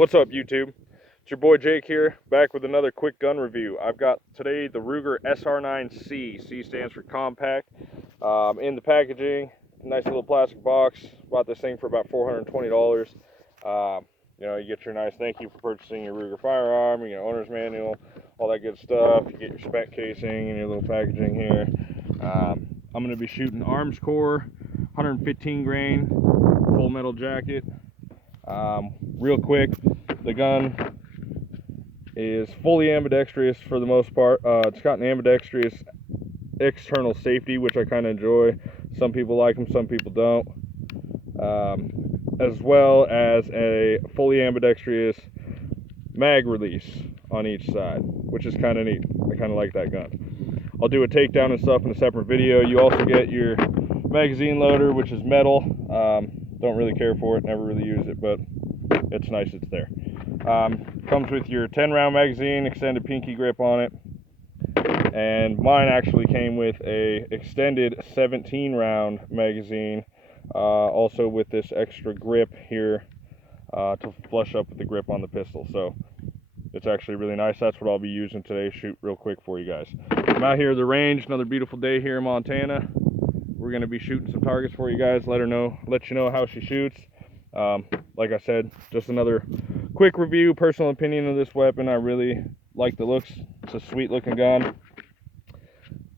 What's up, YouTube? It's your boy Jake here, back with another quick gun review. I've got today the Ruger SR9C. C stands for compact. In the packaging, nice little plastic box. Bought this thing for about $420. You know, you get your nice thank you for purchasing your Ruger firearm, your owner's manual, all that good stuff. You get your spec casing and your little packaging here. I'm going to be shooting arms core, 115 grain, full metal jacket. Real quick, the gun is fully ambidextrous for the most part. It's got an ambidextrous external safety, which I kind of enjoy. Some people like them, some people don't. As well as a fully ambidextrous mag release on each side, which is kind of neat. I kind of like that gun. I'll do a takedown and stuff in a separate video. You also get your magazine loader, which is metal. Don't really care for it, never really use it, but it's nice it's there. Comes with your 10-round magazine, extended pinky grip on it, and mine actually came with a extended 17-round magazine, also with this extra grip here to flush up with the grip on the pistol. So it's actually really nice. That's what I'll be using today. Shoot real quick for you guys. I'm out here at the range, another beautiful day here in Montana. We're going to be shooting some targets for you guys, let you know how she shoots. Like I said, just another quick review, personal opinion of this weapon. I really like the looks. It's a sweet looking gun.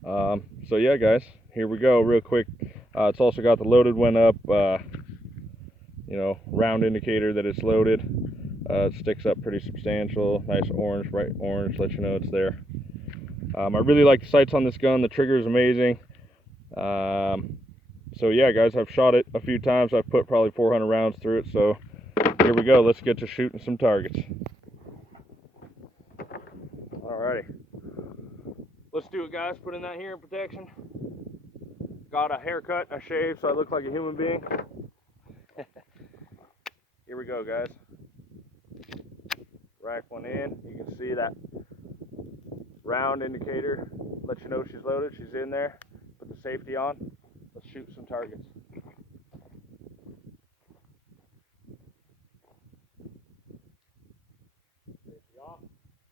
So yeah, guys, here we go real quick. It's also got the loaded one up, round indicator that it's loaded. It sticks up pretty substantial, nice orange, bright orange, let you know it's there. I really like the sights on this gun. The trigger is amazing. So yeah, guys, I've shot it a few times. I've put probably 400 rounds through it. So here we go. Let's get to shooting some targets. Alrighty, let's do it, guys. Put in that hearing protection. Got a haircut, a shave, so I look like a human being. Here we go, guys. Rack one in. You can see that round indicator. Let you know she's loaded. She's in there. Put the safety on. Let's shoot some targets. Safety off.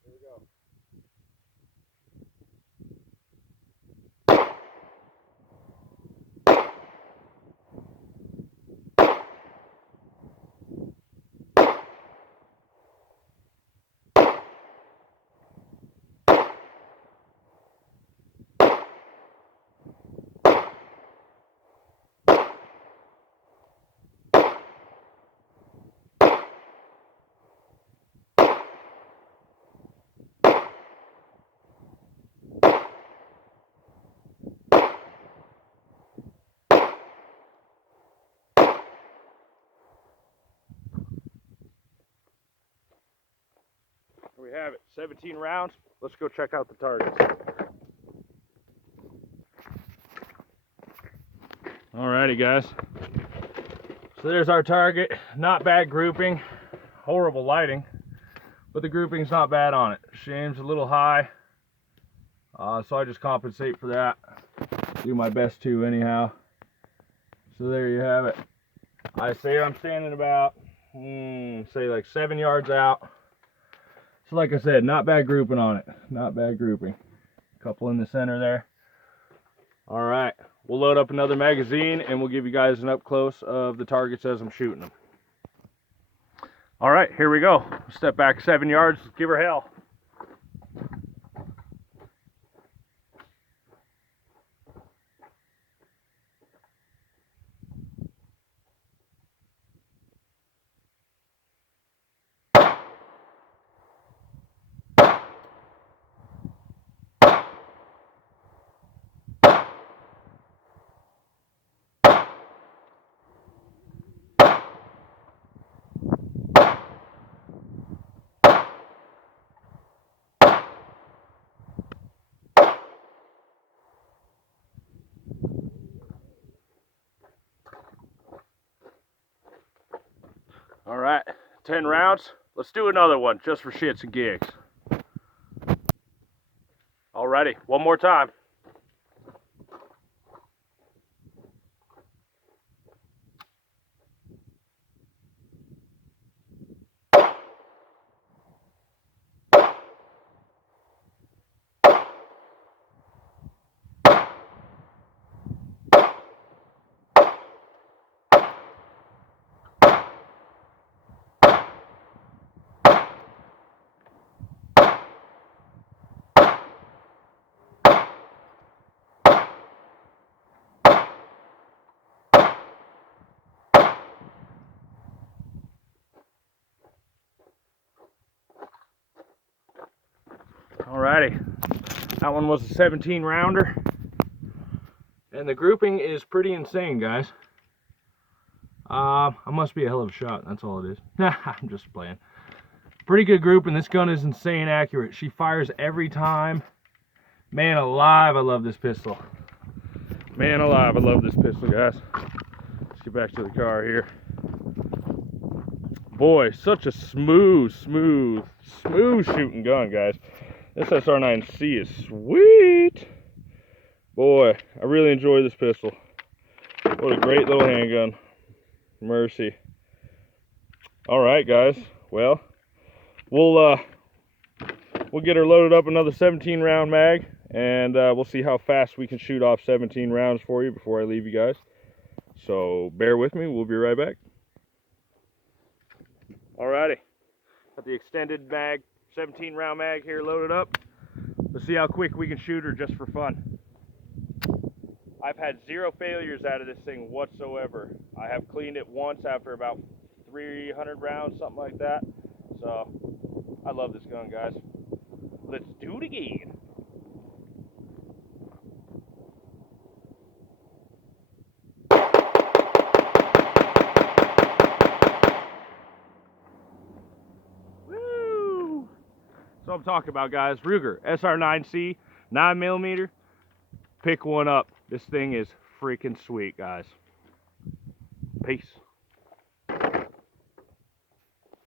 Here we go. Here we have it, 17 rounds. Let's go check out the targets. Alrighty, guys. So there's our target. Not bad grouping. Horrible lighting, but the grouping's not bad on it. She aims a little high, so I just compensate for that. Do my best to, anyhow. So there you have it. I say I'm standing about, say like 7 yards out. So like I said, not bad grouping on it. Not bad grouping. A couple in the center there. All right, we'll load up another magazine and we'll give you guys an up close of the targets as I'm shooting them. All right, here we go. Step back 7 yards, give her hell. All right, 10 rounds. Let's do another one just for shits and gigs. Alrighty, one more time. That one was a 17 rounder. And the grouping is pretty insane, guys. I must be a hell of a shot, that's all it is. Nah, I'm just playing. Pretty good grouping. This gun is insane accurate. She fires every time. Man alive, I love this pistol. Man alive, I love this pistol, guys. Let's get back to the car here. Boy, such a smooth shooting gun, guys. This SR9C is sweet. Boy, I really enjoy this pistol. What a great little handgun. Mercy. All right, guys. Well, we'll get her loaded up another 17 round mag, and we'll see how fast we can shoot off 17 rounds for you before I leave you guys. So bear with me. We'll be right back. Alrighty, got the extended mag, 17 round mag here loaded up. Let's see how quick we can shoot her just for fun. I've had 0 failures out of this thing whatsoever. I have cleaned it once after about 300 rounds, something like that. So, I love this gun, guys. Let's do it again. Woo! So I'm talking about, guys. Ruger SR9C 9mm. Pick one up. This thing is freaking sweet, guys. Peace.